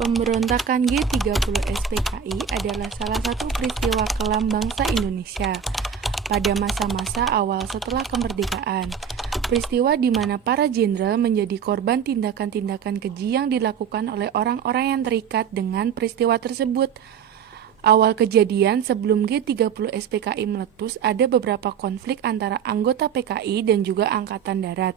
Pemberontakan G30 SPKI adalah salah satu peristiwa kelam bangsa Indonesia pada masa-masa awal setelah kemerdekaan. Peristiwa di mana para jenderal menjadi korban tindakan-tindakan keji yang dilakukan oleh orang-orang yang terikat dengan peristiwa tersebut. Awal kejadian sebelum G30 SPKI meletus ada beberapa konflik antara anggota PKI dan juga Angkatan Darat.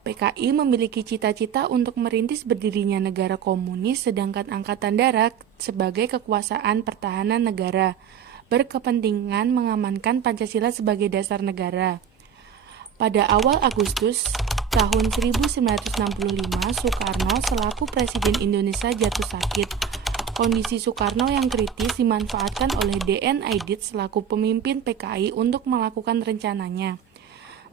PKI memiliki cita-cita untuk merintis berdirinya negara komunis, sedangkan Angkatan Darat sebagai kekuasaan pertahanan negara berkepentingan mengamankan Pancasila sebagai dasar negara. Pada awal Agustus tahun 1965, Soekarno selaku Presiden Indonesia jatuh sakit. Kondisi Soekarno yang kritis dimanfaatkan oleh D.N. Aidit selaku pemimpin PKI untuk melakukan rencananya,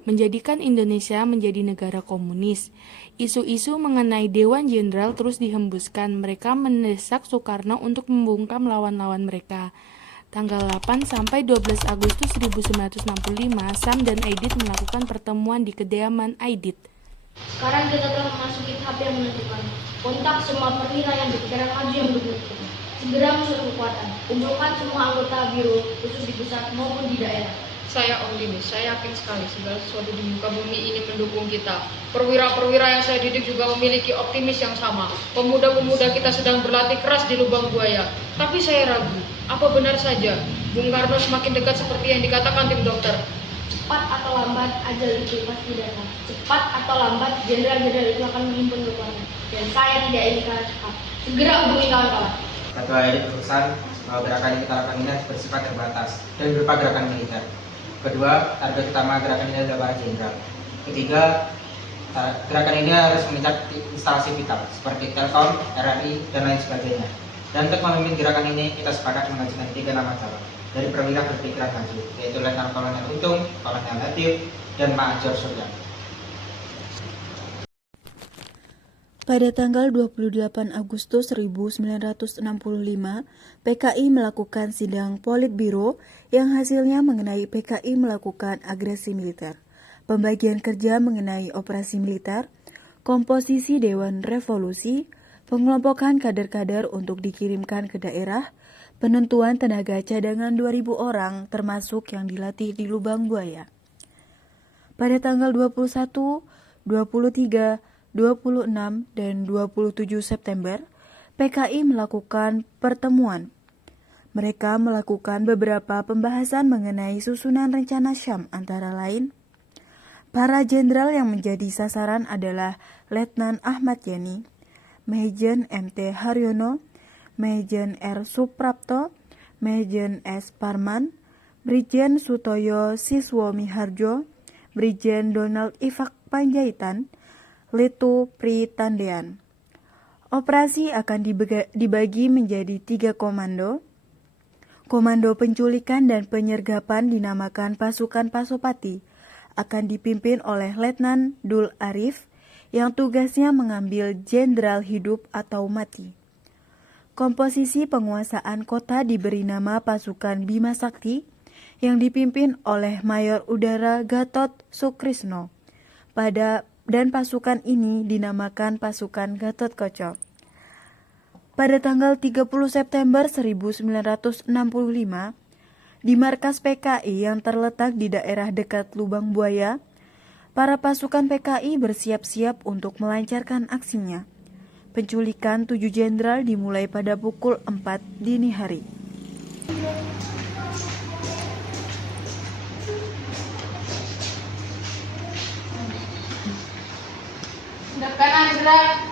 menjadikan Indonesia menjadi negara komunis. Isu-isu mengenai Dewan Jenderal terus dihembuskan. Mereka mendesak Soekarno untuk membungkam lawan-lawan mereka. Tanggal 8 sampai 12 Agustus 1965, Sam dan Aidit melakukan pertemuan di kediaman Aidit. Sekarang kita telah memasuki tahap yang menentukan. Kontak semua perwira yang berpikiran maju yang berbentuk. Segera musuh kekuatan. Kumpulkan semua anggota biro, khusus di pusat maupun di daerah. Saya optimis, saya yakin sekali segala sesuatu di muka bumi ini mendukung kita. Perwira-perwira yang saya didik juga memiliki optimis yang sama. Pemuda-pemuda kita sedang berlatih keras di lubang buaya. Tapi saya ragu, apa benar saja Bung Karno semakin dekat seperti yang dikatakan tim dokter? Cepat atau lambat, ajal itu pasti datang. Cepat atau lambat, jenderal-jenderal itu akan menghimpun kekuatan. Dan saya tidak ingin kalah cepat. Segera hubungi kawan-kawan. Ketua Aidit berpesan bahwa gerakan yang kita lakukan ini bersifat terbatas dan berupa gerakan militer. Kedua, target utama gerakan ini adalah para jenderal. Ketiga, gerakan ini harus mengincar instalasi vital seperti Telkom, RRI, dan lain sebagainya. Dan untuk memimpin gerakan ini, kita sepakat mengajukan 3 nama calon dari perwira berpikiran maju, yaitu Letnan Kolonel Untung, Kolonel Latif, dan Major Surya. Pada tanggal 28 Agustus 1965, PKI melakukan sidang Politbiro yang hasilnya mengenai PKI melakukan agresi militer, pembagian kerja mengenai operasi militer, komposisi Dewan Revolusi, pengelompokan kader-kader untuk dikirimkan ke daerah, penentuan tenaga cadangan 2.000 orang termasuk yang dilatih di lubang buaya. Pada tanggal 21, 23, 26, dan 27 September, PKI melakukan pertemuan. Mereka melakukan beberapa pembahasan mengenai susunan rencana Syam, antara lain, para jenderal yang menjadi sasaran adalah Letnan Ahmad Yani, Majen M.T. Haryono, Majen R. Suprapto, Majen S. Parman, Brigjen Sutoyo Siswo Miharjo, Brigjen Donald Ifak Panjaitan, Letu Pritandean. Operasi akan dibagi menjadi 3 komando. Komando penculikan dan penyergapan dinamakan pasukan Pasopati, akan dipimpin oleh Letnan Dul Arif yang tugasnya mengambil jenderal hidup atau mati. Komposisi penguasaan kota diberi nama pasukan Bima Sakti yang dipimpin oleh Mayor Udara Gatot Sukrisno. Dan pasukan ini dinamakan pasukan Gatot Kaca. Pada tanggal 30 September 1965, di markas PKI yang terletak di daerah dekat Lubang Buaya, para pasukan PKI bersiap-siap untuk melancarkan aksinya. Penculikan 7 jenderal dimulai pada pukul 4 dini hari. Sebelah kanan gerak.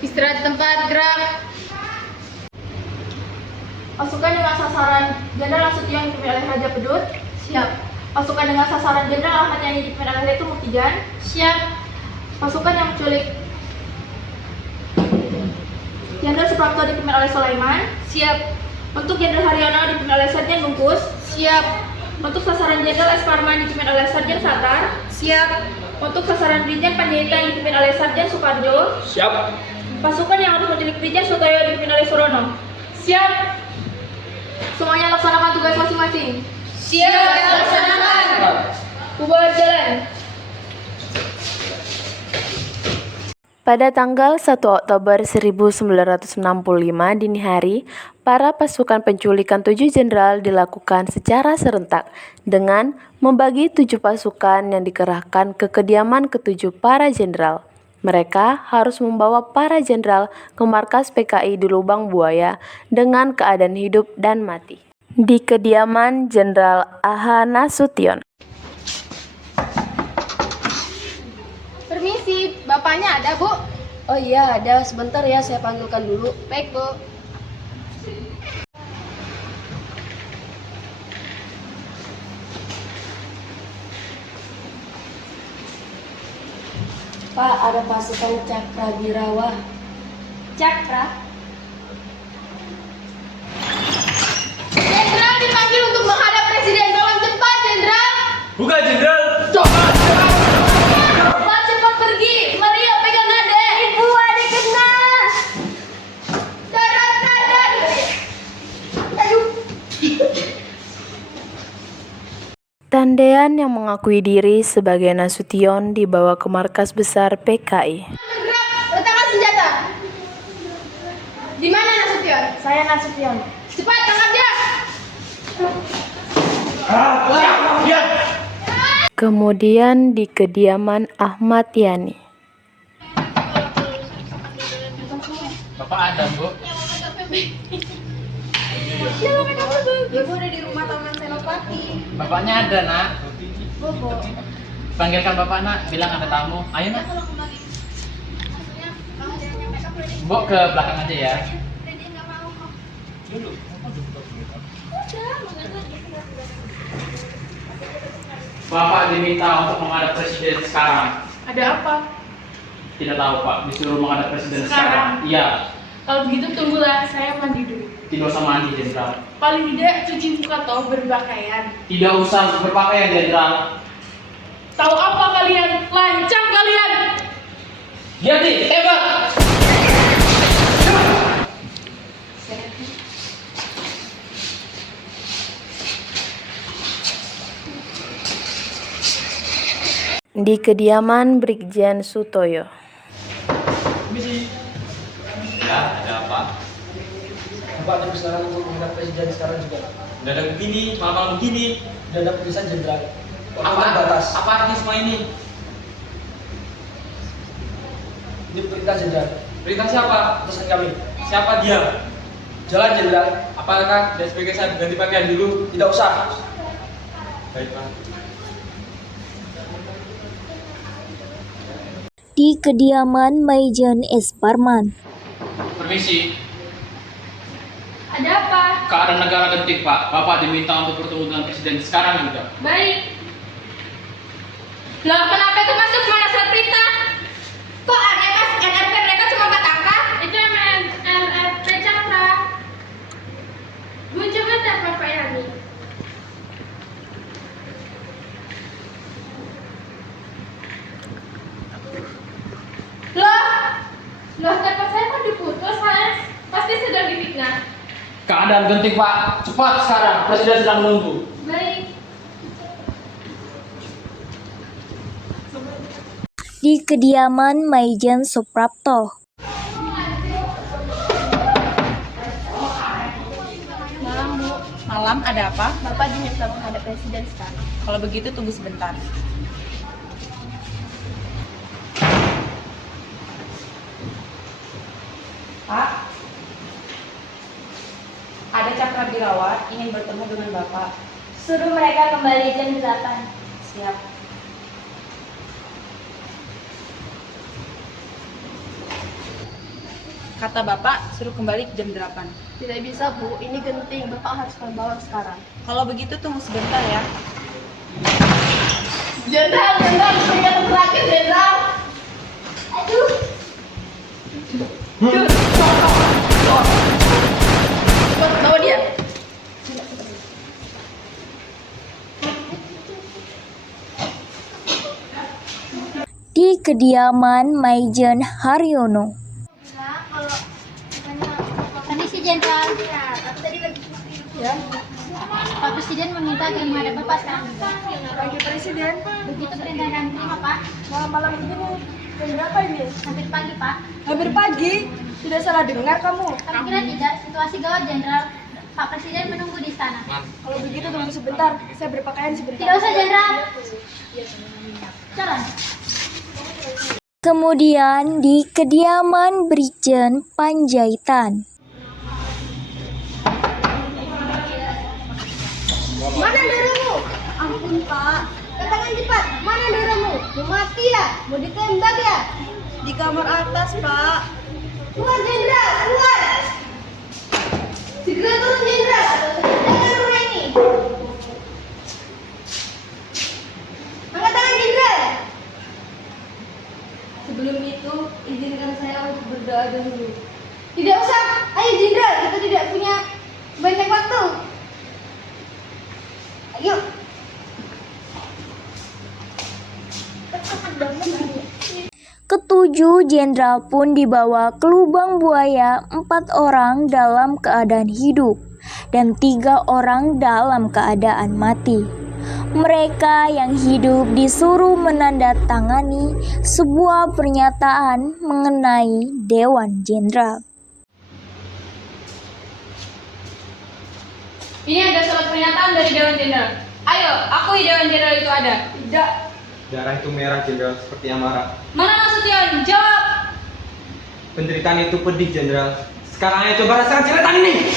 Istirahat di tempat, gerak. Pasukan dengan sasaran Jenderal Nasution dipimpin oleh Raja Pedut. Siap. Pasukan dengan sasaran Jenderal Ahmad Yani dipimpin oleh Letu Muktijan. Siap. Pasukan yang menculik Jenderal Suprapto dipimpin oleh Sulaiman. Siap. Untuk Jenderal Haryono dipimpin oleh Sarjen Bungkus. Siap. Untuk sasaran Jenderal S. Parman dipimpin oleh Sarjen Satar. Siap. Untuk sasaran Brigjen Panjaitan dipimpin oleh Sarjen Sukarjo. Siap. Pasukan yang harus menculik Brigjen Sutoyo dipimpin oleh Surono. Siap. Semuanya laksanakan tugas masing-masing. Siap, laksanakan. Bubar jalan. Pada tanggal 1 Oktober 1965 dini hari, para pasukan penculikan 7 jenderal dilakukan secara serentak dengan membagi 7 pasukan yang dikerahkan ke kediaman ketujuh para jenderal. Mereka harus membawa para jenderal ke markas PKI di Lubang Buaya dengan keadaan hidup dan mati. Di kediaman Jenderal A.H. Nasution. Permisi, bapaknya ada, Bu? Oh iya, ada. Sebentar ya, saya panggilkan dulu. Baik, Bu. Pak, ada pasukan Cakrawirawa. Cakra. Jenderal dipanggil untuk menghadap Presiden. Tolong cepat, Jenderal. Buka jenderal. Pak, cepat pergi. Maria, pegang nade. Ibu, adik kena. Darat. Aduh. Tandean yang mengakui diri sebagai Nasution dibawa ke markas besar PKI. Bergerak, letakkan senjata. Di mana Nasution? Saya Nasution. Cepat, tangkap dia. Kemudian di kediaman Ahmad Yani. Bapak ada, Bu? Ibu ada di rumah Taman Senopati. Bapaknya ada, Nak. Bobo. Panggilkan Bapak, Nak. Bilang ada tamu. Ayo, Nak. Bu, ke belakang aja ya. Bapak diminta untuk menghadap Presiden sekarang. Ada apa? Tidak tahu, Pak. Disuruh menghadap Presiden Sekarang? sekarang. Iya. Kalau begitu tunggulah, saya mandi dulu. Tidak usah mandi, Jenderal. Paling tidak cuci muka atau berpakaian. Tidak usah berpakaian, Jenderal. Tahu apa kalian? Lancang kalian! Giati, tembak! Di kediaman Brigjen Sutoyo. Ya, ada apa? Bapak ada pesanan untuk menghadap Presiden sekarang juga. Udah ada begini, malam-malam begini. Dan ada putusan jenderal. Apa? Batas. Apa arti semua ini? Ini perintah jenderal. Perintah siapa? Putusan kami. Siapa dia? Jalan jenderal. Apakah dan sebagai saya ganti pakaian dulu? Tidak usah. Baik, Pak. Di kediaman Maijen S. Parman. Permisi. Ada apa? Keadaan negara genting, Pak. Bapak diminta untuk bertemu dengan Presiden sekarang juga. Baik. Loh, kenapa itu masuk manasat perintah? Kok aneh mas, NRP mereka cuma 4 angka? Itu NRP Cakra. Gue coba telepon Pak Yani. Loh, telepon saya kok diputus, Hans? Pasti sedang difitnah. Keadaan genting, Pak. Cepat sekarang. Presiden sedang menunggu. Baik. Di kediaman Maijen Suprapto. Malam, Bu. Malam, ada apa? Bapak diminta menghadap Presiden sekarang. Kalau begitu tunggu sebentar. Pak, ada Cakrawirawa ingin bertemu dengan Bapak. Suruh mereka kembali jam 8. Siap. Kata Bapak, suruh kembali jam 8. Tidak bisa, Bu. Ini genting. Bapak harus membawa sekarang. Kalau begitu tunggu sebentar ya. Jenderal, peringatan terakhir, Jenderal. Aduh. Bawa dia. Di kediaman Maijen Haryono. Tadi si Jenderal, Pak Presiden meminta agar menghadap Bapak sekarang juga. Panggil Presiden. Begitu perintah kami terima, Pak. Malam-malam begini. Jam berapa ini? Hampir pagi, Pak. Hampir pagi. Tidak salah dengar kamu. Kami kira tidak, situasi gawat, Jenderal. Pak Presiden menunggu di istana. Kalau begitu tunggu sebentar. Saya berpakaian sebentar. Tidak usah, Jenderal. Jalan. Kemudian di kediaman Brigjen Panjaitan. Mana darahmu? Ampun Pak. Katakan cepat. Mana darahmu? Mau mati ya? Mau ditembak ya? Di kamar atas Pak. Keluar Jenderal, keluar. Segera turun Jenderal. Jangan rumah ini. Angkat tangan Jenderal. Sebelum itu, izinkan saya untuk berdoa dahulu. Tidak usah. Ayo Jenderal, kita tidak punya banyak waktu. Ayo. Ketujuh jenderal pun dibawa ke lubang buaya, 4 orang dalam keadaan hidup dan 3 orang dalam keadaan mati. Mereka yang hidup disuruh menandatangani sebuah pernyataan mengenai Dewan Jenderal. Ini ada surat pernyataan dari Dewan Jenderal. Ayo, akui Dewan Jenderal itu ada. Tidak. Darah itu merah, Jenderal, seperti amarah. Mana Nasution? Jawab. Penderitaan itu pedih, Jenderal. Sekarang ayo coba rasakan cilatan ini.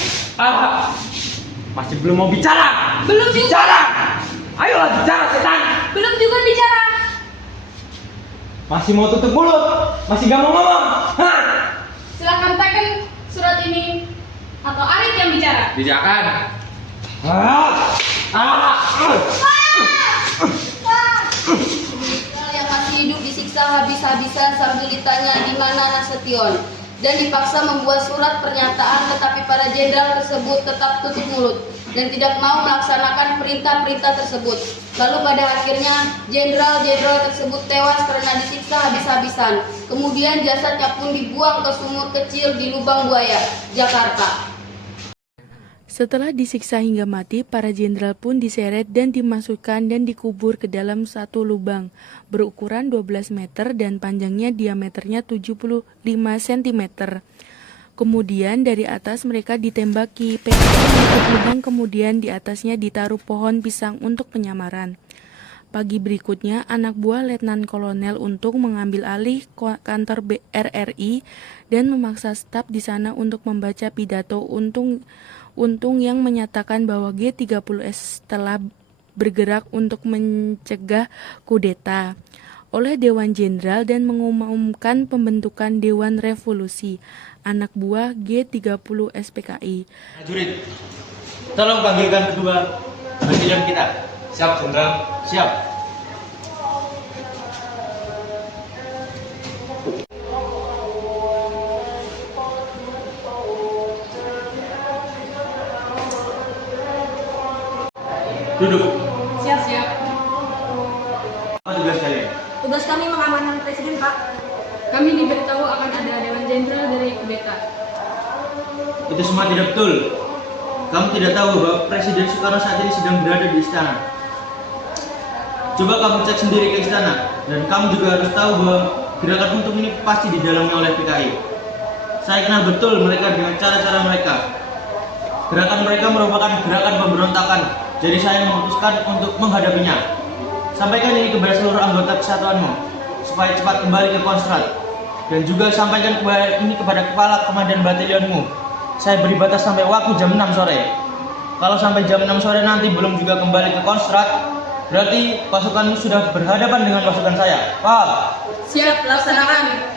Masih belum mau bicara. Belum juga. Bicara. Ayolah bicara, setan. Belum juga bicara. Masih mau tutup mulut. Masih gak mau ngomong. Silakan teken surat ini atau Arif yang bicara. Dijakan. Yang masih hidup disiksa habis-habisan sambil ditanya di mana Nasution dan dipaksa membuat surat pernyataan, tetapi para jenderal tersebut tetap tutup mulut dan tidak mau melaksanakan perintah-perintah tersebut. Lalu pada akhirnya jenderal-jenderal tersebut tewas karena disiksa habis-habisan. Kemudian jasadnya pun dibuang ke sumur kecil di Lubang Buaya, Jakarta. Setelah disiksa hingga mati, para jenderal pun diseret dan dimasukkan dan dikubur ke dalam satu lubang berukuran 12 meter dan panjangnya diameternya 75 cm. Kemudian dari atas mereka ditembaki PKI menutup lubang, kemudian di atasnya ditaruh pohon pisang untuk penyamaran. Pagi berikutnya, anak buah Letnan Kolonel untuk mengambil alih kantor RRI dan memaksa staf di sana untuk membaca pidato Untung yang menyatakan bahwa G30S telah bergerak untuk mencegah kudeta oleh Dewan Jenderal dan mengumumkan pembentukan Dewan Revolusi, anak buah G30S PKI. Prajurit, tolong panggilkan kedua presiden kita. Siap, Jenderal. Siap. Duduk. Siap. Apa tugas kalian? Tugas kami mengamankan Presiden, Pak. Kami diberitahu akan ada Dewan Jenderal dari kudeta. Itu semua tidak betul. Kamu tidak tahu bahwa Presiden Soekarno saat ini sedang berada di istana. Coba kamu cek sendiri ke istana, dan kamu juga harus tahu bahwa gerakan untuk ini pasti didalami oleh PKI. Saya kenal betul mereka dengan cara-cara mereka. Gerakan mereka merupakan gerakan pemberontakan, jadi saya memutuskan untuk menghadapinya. Sampaikan ini kepada seluruh anggota kesatuanmu, supaya cepat kembali ke Kostrad. Dan juga sampaikan ini kepada kepala komandan batalionmu. Saya beri batas sampai waktu jam 6 sore. Kalau sampai jam 6 sore nanti belum juga kembali ke Kostrad, berarti pasukanmu sudah berhadapan dengan pasukan saya. Paham? Siap, laksanakan.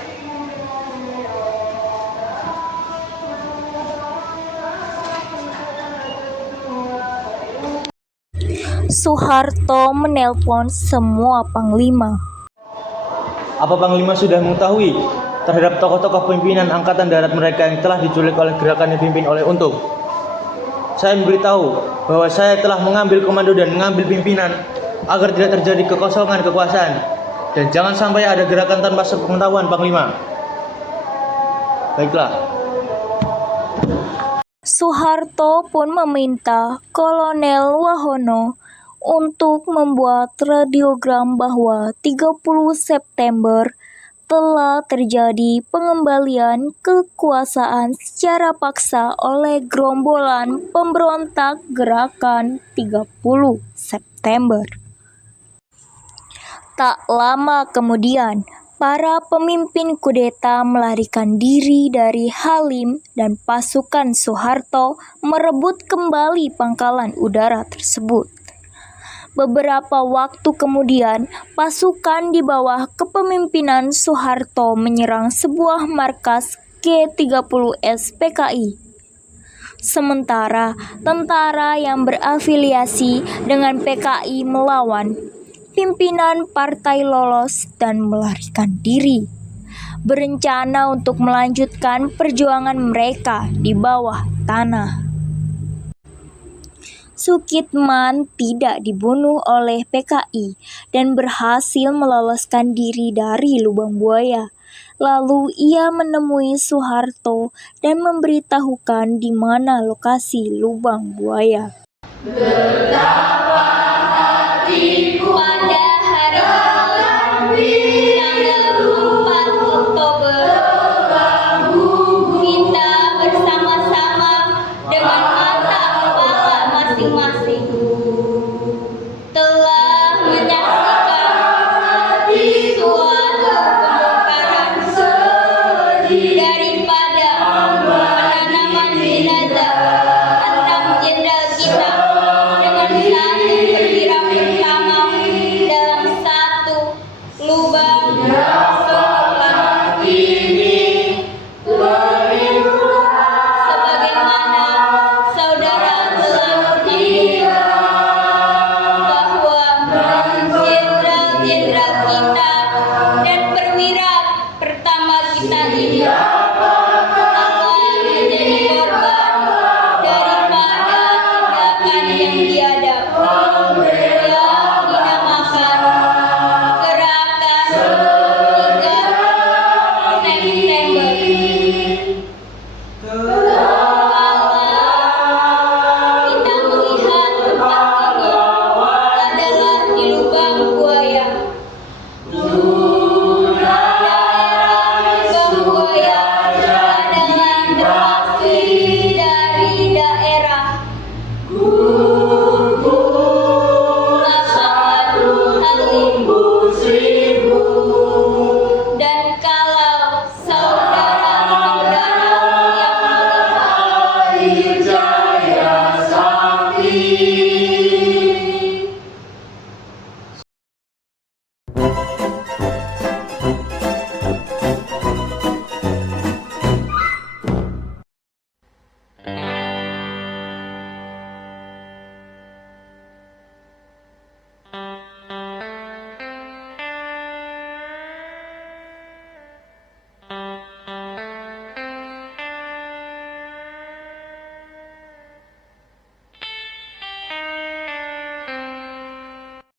Soeharto menelpon semua panglima. Apa Panglima sudah mengetahui terhadap tokoh-tokoh pimpinan Angkatan Darat mereka yang telah diculik oleh gerakan yang dipimpin oleh Untung? Saya memberitahu bahwa saya telah mengambil komando dan mengambil pimpinan agar tidak terjadi kekosongan kekuasaan dan jangan sampai ada gerakan tanpa sepengetahuan Panglima. Baiklah. Soeharto pun meminta Kolonel Wahono untuk membuat radiogram bahwa 30 September telah terjadi pengembalian kekuasaan secara paksa oleh gerombolan pemberontak Gerakan 30 September. Tak lama kemudian, para pemimpin kudeta melarikan diri dari Halim dan pasukan Soeharto merebut kembali pangkalan udara tersebut. Beberapa waktu kemudian, pasukan di bawah kepemimpinan Soeharto menyerang sebuah markas G30S PKI. Sementara tentara yang berafiliasi dengan PKI melawan, pimpinan partai lolos dan melarikan diri, berencana untuk melanjutkan perjuangan mereka di bawah tanah. Sukitman tidak dibunuh oleh PKI dan berhasil meloloskan diri dari lubang buaya. Lalu ia menemui Soeharto dan memberitahukan di mana lokasi lubang buaya. Pada hari tanggal 4 Oktober, kita bersama-sama dengan mata kepala masing-masing telah menyaksikan suatu pembongkaran daripada penanaman jenazah 6 jenderal kita dengan satu perwira pertama dalam satu lubang sebagaimana saudara telah mengetahui bahwa jenderal-jenderal kita dan perwira pertama kita ini